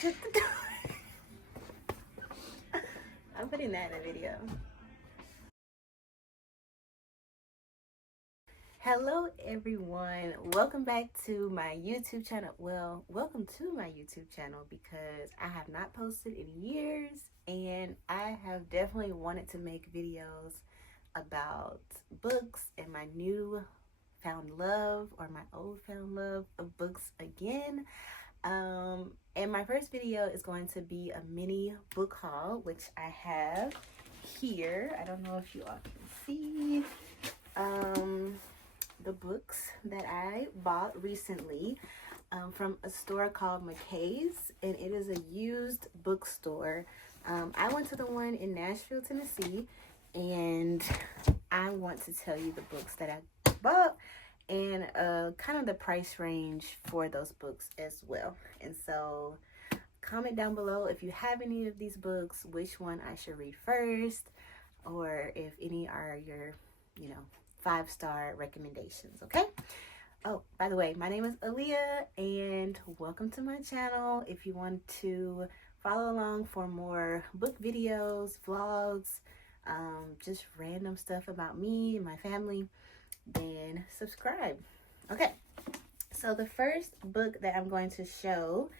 shut the door. I'm putting that in a video. Hello everyone, welcome back to my YouTube channel. Well, welcome to my YouTube channel because I have not posted in years and I have definitely wanted to make videos about books and my new found love or my old found love of books again. And my first video is going to be a mini book haul, which I have here. I don't know if you all can see the books that I bought recently from a store called McKay's, and it is a used bookstore. I went to the one in Nashville, Tennessee, and I want to tell you the books that I bought and kind of the price range for those books as well. And so comment down below if you have any of these books, which one I should read first, or if any are your, 5-star recommendations, okay? Oh, by the way, my name is Aaliyah and welcome to my channel. If you want to follow along for more book videos, vlogs, just random stuff about me and my family, then subscribe. Okay, so the first book that I'm going to show,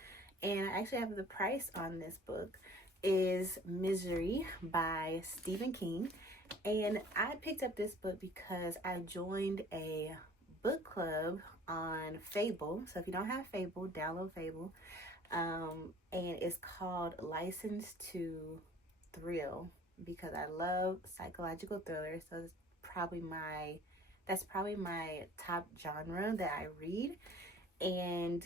and I actually have the price on this book, is Misery by Stephen King. And I picked up this book because I joined a book club on Fable. So if you don't have Fable, download Fable. And it's called License to Thrill because I love psychological thrillers. So that's probably my top genre that I read. And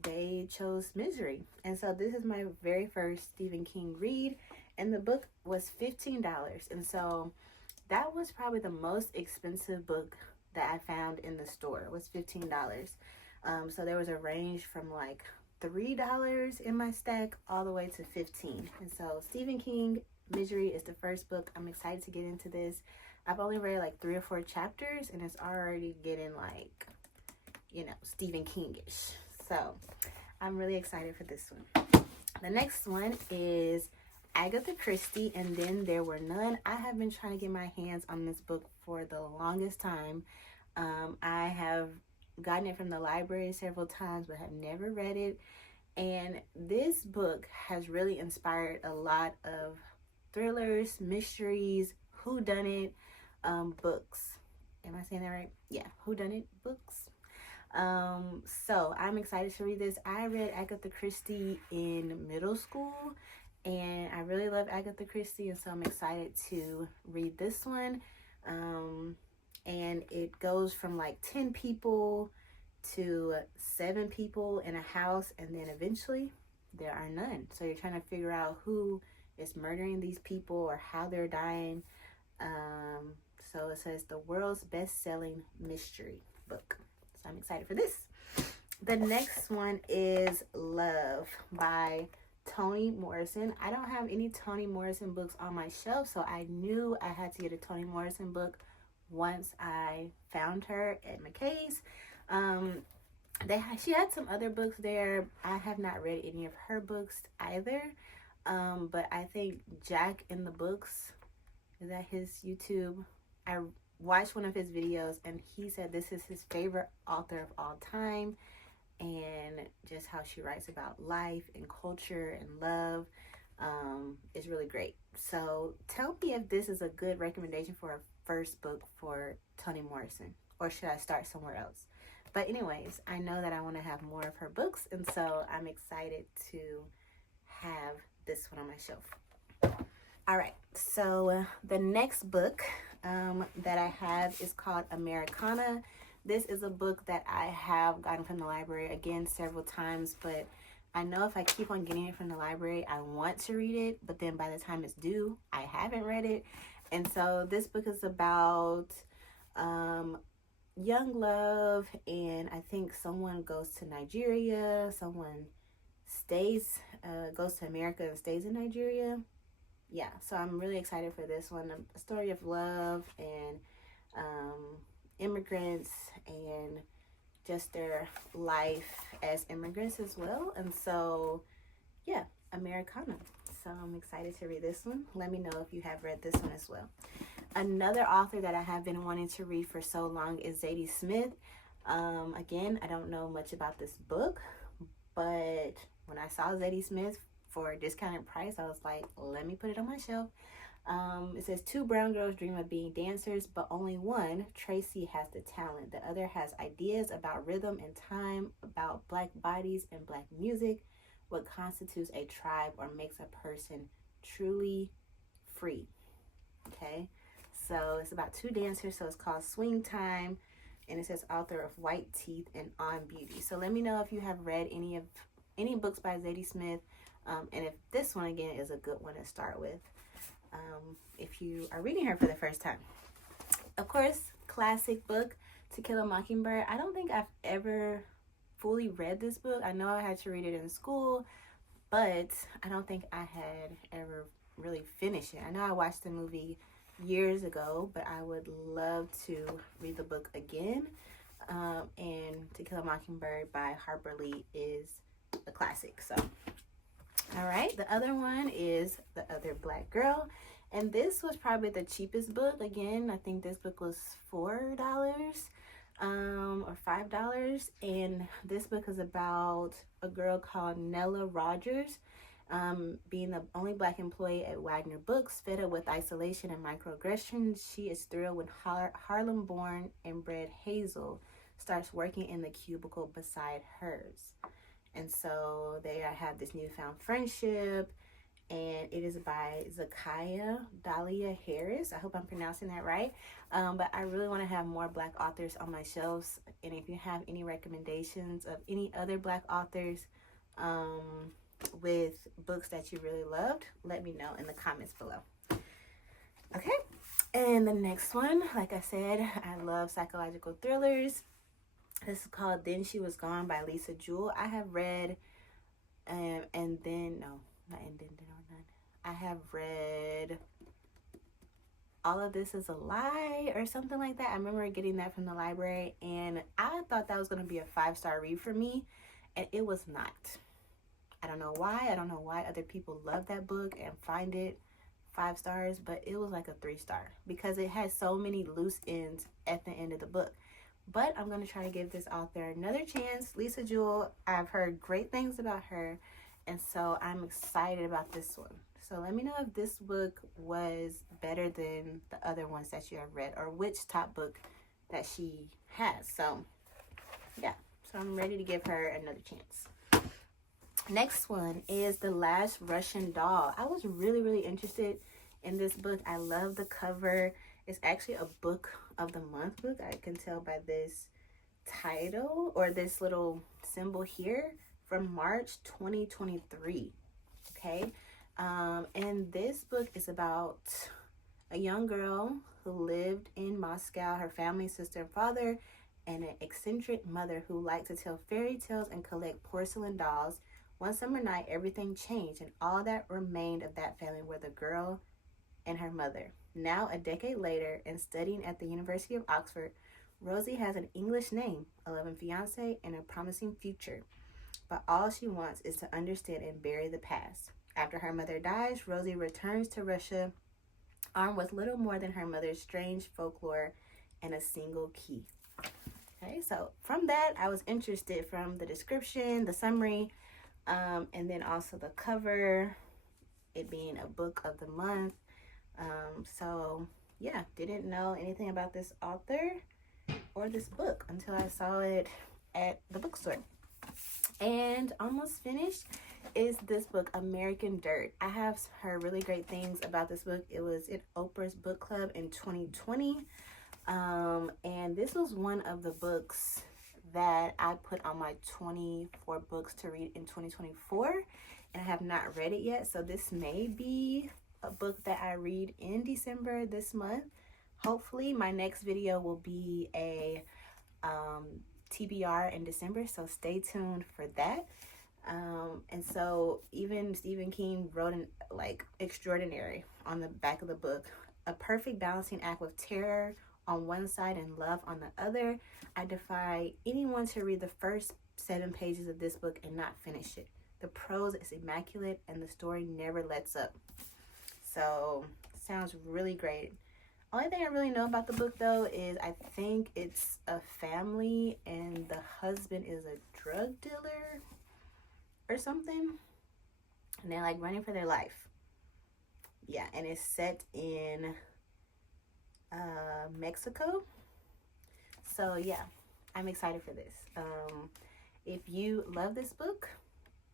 they chose Misery. And so this is my very first Stephen King read. And the book was $15. And so that was probably the most expensive book that I found in the store, was $15. So there was a range from like $3 in my stack all the way to $15. And so Stephen King, Misery is the first book. I'm excited to get into this. I've only read like 3 or 4 chapters and it's already getting like, Stephen King-ish. So I'm really excited for this one. The next one is Agatha Christie, and Then There Were None. I have been trying to get my hands on this book for the longest time. I have gotten it from the library several times, but have never read it. And this book has really inspired a lot of thrillers, mysteries, whodunit books. Am I saying that right? Yeah, whodunit books. So I'm excited to read this. I read Agatha Christie in middle school, and I really love Agatha Christie, and so I'm excited to read this one. And it goes from like 10 people to 7 people in a house, and then eventually there are none. So you're trying to figure out who is murdering these people or how they're dying. So it says the world's best-selling mystery book. So I'm excited for this. The next one is Love by Toni Morrison. I don't have any Toni Morrison books on my shelf, so I knew I had to get a Toni Morrison book once I found her at McKay's. She had some other books there. I have not read any of her books either, but I think Jack in the Books, is that his YouTube? I watched one of his videos and he said this is his favorite author of all time, and just how she writes about life and culture and love is really great. So tell me if this is a good recommendation for a first book for Toni Morrison, or should I start somewhere else? But anyways, I know that I want to have more of her books, and so I'm excited to have this one on my shelf. All right, so the next book that I have is called Americana. This is a book that I have gotten from the library, again, several times, but I know if I keep on getting it from the library, I want to read it, but then by the time it's due, I haven't read it. And so this book is about young love, and I think someone goes to Nigeria, someone goes to America and stays in Nigeria. Yeah, so I'm really excited for this one. A story of love and immigrants and just their life as immigrants as well. And so yeah, Americana. So I'm excited to read this one. Let me know if you have read this one as well. Another author that I have been wanting to read for so long is Zadie Smith. Again, I don't know much about this book, but when I saw Zadie Smith for a discounted price, I was like, let me put it on my shelf. It says 2 brown girls dream of being dancers, but only one, Tracy, has the talent. The other has ideas about rhythm and time, about black bodies and black music, what constitutes a tribe or makes a person truly free. Okay, so it's about 2 dancers, so it's called Swing Time, and it says author of White Teeth and On Beauty. So let me know if you have read any books by Zadie Smith, and if this one again is a good one to start with. If you are reading her for the first time. Of course, classic book, To Kill a Mockingbird. I don't think I've ever fully read this book. I know I had to read it in school, but I don't think I had ever really finished it. I know I watched the movie years ago, but I would love to read the book again. And To Kill a Mockingbird by Harper Lee is a classic. So, all right, the other one is The Other Black Girl. And this was probably the cheapest book. Again, I think this book was $4 or $5. And this book is about a girl called Nella Rogers, being the only black employee at Wagner Books. Fed up with isolation and microaggressions, she is thrilled when Harlem-born and bred Hazel starts working in the cubicle beside hers. And so they have this newfound friendship, and it is by Zakiya Dahlia Harris. I hope I'm pronouncing that right. But I really want to have more black authors on my shelves. And if you have any recommendations of any other black authors with books that you really loved, let me know in the comments below. Okay, and the next one, like I said, I love psychological thrillers. This is called Then She Was Gone by Lisa Jewell. I have read, I have read All of This Is a Lie or something like that. I remember getting that from the library, and I thought that was going to be a 5-star read for me, and it was not. I don't know why. I don't know why other people love that book and find it 5 stars, but it was like a 3-star because it had so many loose ends at the end of the book. But I'm going to try to give this author another chance. Lisa Jewell, I've heard great things about her, and so I'm excited about this one. So let me know if this book was better than the other ones that you have read, or which top book that she has. So yeah, so I'm ready to give her another chance. Next one is The Last Russian Doll. I was really interested in this book. I love the cover. It's actually a book of the month book. I can tell by this title or this little symbol here, from March 2023. Okay, and this book is about a young girl who lived in Moscow, her family, sister and father, and an eccentric mother who liked to tell fairy tales and collect porcelain dolls. One summer night, everything changed, and all that remained of that family were the girl and her mother. Now, a decade later, and studying at the University of Oxford, Rosie has an English name, a loving fiance, and a promising future. But all she wants is to understand and bury the past. After her mother dies, Rosie returns to Russia, armed with little more than her mother's strange folklore and a single key. Okay, so from that, I was interested from the description, the summary, and then also the cover, it being a book of the month. So yeah, didn't know anything about this author or this book until I saw it at the bookstore. And almost finished is this book, American Dirt. I have heard really great things about this book. It was in Oprah's book club in 2020. And this was one of the books that I put on my 24 books to read in 2024, and I have not read it yet. So this may be a book that I read in December this month. Hopefully my next video will be a TBR in December, so stay tuned for that. And so even Stephen King wrote an extraordinary on the back of the book, a perfect balancing act with terror on one side and love on the other. I defy anyone to read the first 7 pages of this book and not finish it. The prose is immaculate and the story never lets up. So, sounds really great. Only thing I really know about the book though is I think it's a family and the husband is a drug dealer or something. And they're like running for their life. Yeah, and it's set in Mexico. So yeah, I'm excited for this. If you love this book,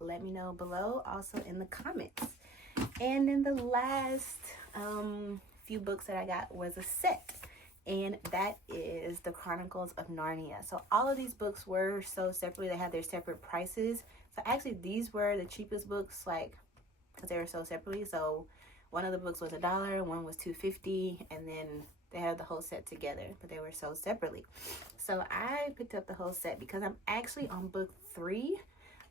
let me know below, also in the comments. And then the last few books that I got was a set, and that is the Chronicles of Narnia. So all of these books were sold separately. They had their separate prices. So actually these were the cheapest books, like, because they were sold separately. So one of the books was $1, one was $2.50, and then they had the whole set together, but they were sold separately. So I picked up the whole set because I'm actually on book 3.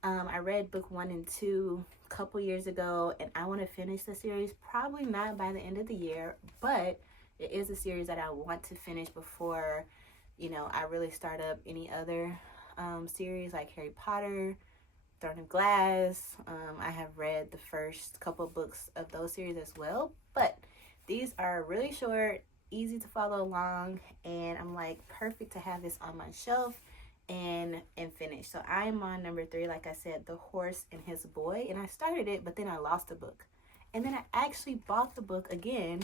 I read book 1 and 2 a couple years ago, and I want to finish the series, probably not by the end of the year, but it is a series that I want to finish before, you know, I really start up any other series like Harry Potter, Throne of Glass. I have read the first couple of books of those series as well, but these are really short, easy to follow along, and I'm like, perfect to have this on my shelf and finish. So I'm on number 3, like I said, The Horse and His Boy, and I started it, but then I lost the book, and then I actually bought the book again,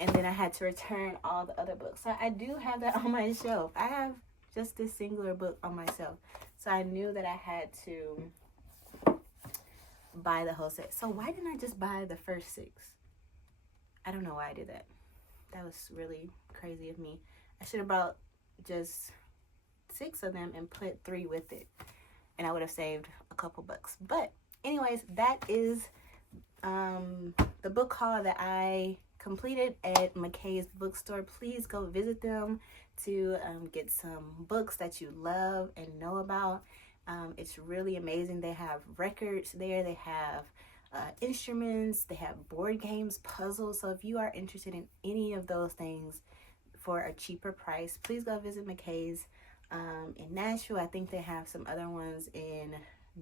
and then I had to return all the other books. So I do have that on my shelf. I have just this singular book on my shelf, so I knew that I had to buy the whole set. So why didn't I just buy the first 6? I don't know why I did that. That was really crazy of me. I should have bought just 6 of them and put 3 with it, and I would have saved a couple bucks. But anyways, that is the book haul that I completed at McKay's bookstore. Please go visit them to get some books that you love and know about. It's really amazing. They have records there. They have instruments. They have board games, puzzles. So if you are interested in any of those things for a cheaper price, please go visit McKay's in Nashville. I think they have some other ones in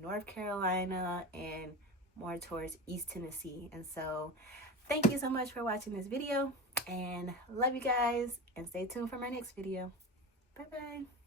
North Carolina and more towards East Tennessee. And so thank you so much for watching this video, and love you guys, and stay tuned for my next video. Bye bye.